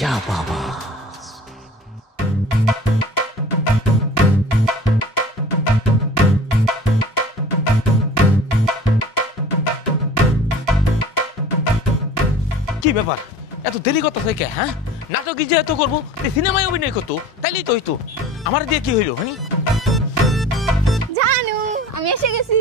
চাপাবাজ। কি ব্যাপার এত দেরি করতেছে কে? হ্যাঁ, নাটক যে এত করবো সিনেমায় অভিনয় করতো তাইলেই তো হইতো। আমার দিয়ে কি হইলো? হানি জানু আমি এসে গেছি।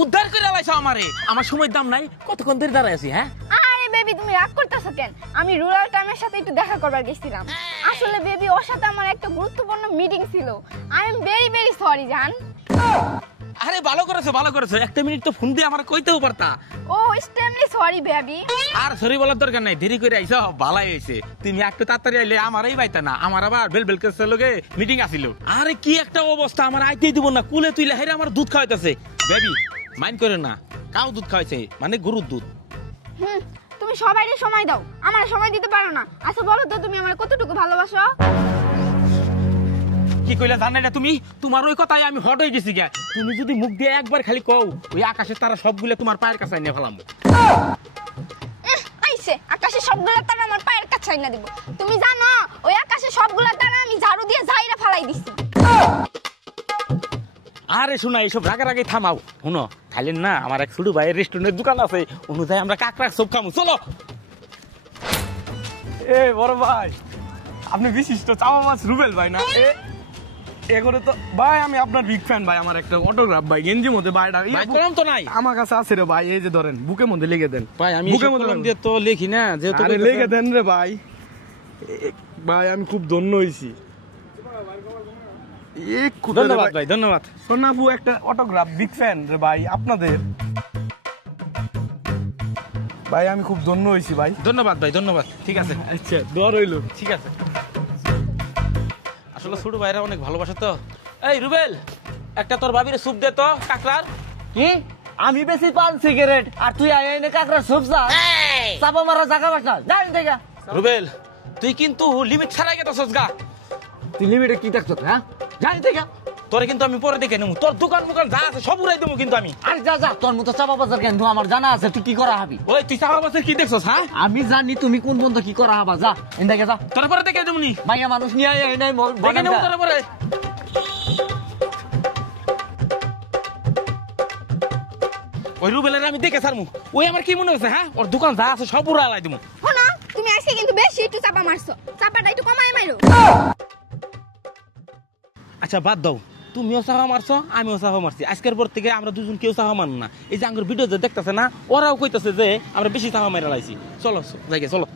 উদ্ধার করে আলাইছো আমারে। আমার সময়ের দাম নাই, কতক্ষণ ধরে দাঁড়ায় আছি। হ্যাঁ আরে বেবি তুমি রাগ করতেছো কেন? আমি রুরাল টাইমের সাথে একটু দেখা করবার গেছিলাম। আসলে বেবি ওর সাথে আমার একটা গুরুত্বপূর্ণ মিটিং ছিল। I am very very sorry জান। আরে ভালো করেছো ভালো করেছো, একটা মিনিট তো ফোন দিয়ে আমার কইতেও পারতা। ও এক্সট্রিমলি সরি বেবি। আর সরি বলার দরকার নাই, দেরি করে আইছো ভালাই হইছে। তুমি একটু তাড়াতাড়ি আইলে আমারই বাইতা না, আমার আবার বেল বেল কেসের লগে মিটিং আছিল। আরে কি একটা অবস্থা, আমার আইতেই দিব না, কুলে তুইলে হেরে আমার দুধ খাওয়াইতেছে। বেবি মাইন্ড করে না, কাউ দুধ খাওয়াইছে মানে গরুর দুধ। তুমি সবাইকে সময় দাও, আমার সময় দিতে পারো না। আচ্ছা বলো তো তুমি আমার কতটুকু ভালোবাসো? কি কইলা জানে না তুমি? তোমার ওই কথাই আমি হট হয়ে গেছি গা। তুমি যদি মুখ দিয়ে একবার খালি কও, ওই আকাশের তারা সবগুলো তোমার পায়ের কাছে নিয়ে ফেলাম। আইছে আকাশে সবগুলা তারা আমার পায়ের কাছে আইনা দিব। তুমি জানো ওই আকাশে সবগুলা তারা আমি ঝাড়ু দিয়ে ঝাইরা ফালাই দিছি। আরে শোনা, এইসব রাগের আগে থামাও। শুনো খাইলেন না, আমার এক ছোট ভাইয়ের রেস্টুরেন্টের দোকান আছে, অনুযায়ী আমরা কাকড়া সব খামু। চলো। এ বড় ভাই, আপনি বিশিষ্ট চাপাবাজ রুবেল ভাই না? এগুলো তো ভাই আমি আপনার বিগ ফ্যান ভাই। আমার একটা অটোগ্রাফ ভাই গেঞ্জির মধ্যে বাইটা কলম তো নাই আমার কাছে আছে রে ভাই। এই যে ধরেন বুকের মধ্যে লিখে দেন ভাই। আমি বুকের কলম মধ্যে দিয়ে তো লিখি না, যেহেতু লিখে দেন রে ভাই। ভাই আমি খুব ধন্য হইছি। ধন্যবাদ ভাই, ধন্যবাদ। সোনাবু একটা অটোগ্রাফ বিগ ফ্যান রে ভাই আপনাদের। ভাই আমি খুব ধন্য হইছি ভাই। ধন্যবাদ ভাই, ধন্যবাদ। ঠিক আছে, আচ্ছা দোয়া রইলো। ঠিক আছে। আসলে ছোট ভাইরা অনেক ভালোবাসে তো। এই রুবেল, একটা তোর ভাবির স্যুপ দে তো কাকড়ার। কি আমি বেশি পান সিগারেট আর তুই আয় এনে কাকড়া সুপ যা চাপা মারা জায়গা বাস না জানি থেকে। রুবেল তুই কিন্তু লিমিট ছাড়াই গেছস গা। তুই লিমিটে কি দেখছ? হ্যাঁ জানি থেকে। তোরে কিন্তু আমি পরে দেখে নেবো, তোর দোকান মুকান যা আছে সব উড়াই দেবো কিন্তু আমি। আরে যা যা, তোর মতো চাপা বাজার কেন আমার জানা আছে তুই কি করা হবি। ওই তুই চাপা বাসের কি দেখছস? হ্যাঁ আমি জানি তুমি কোন বন্ধু কি করা হবা। যা এনে যা, তোর পরে দেখে দেবনি। মাইয়া মানুষ নিয়ে আয় এনে দেখে নেবো তোর পরে। ওই রুবেলের আমি দেখে ছাড়মু। ওই আমার কি মনে হচ্ছে? হ্যাঁ ওর দোকান যা আছে সব উড়ালাই দেবো। শোনো তুমি আজকে কিন্তু বেশি একটু চাপা মারছো। চাপাটা একটু কমায় মারো। আচ্ছা বাদ দাও, তুমিও চাপা মারছো আমিও চাপা মারছি। আজকের পর থেকে আমরা দুজন কেউ চাপা মারব না। এই যে আঙ্গুর ভিডিও যে দেখতেছে না, ওরাও কইতেছে যে আমরা বেশি চাপা মেরে লাইছি। চলো জায়গায় চলো।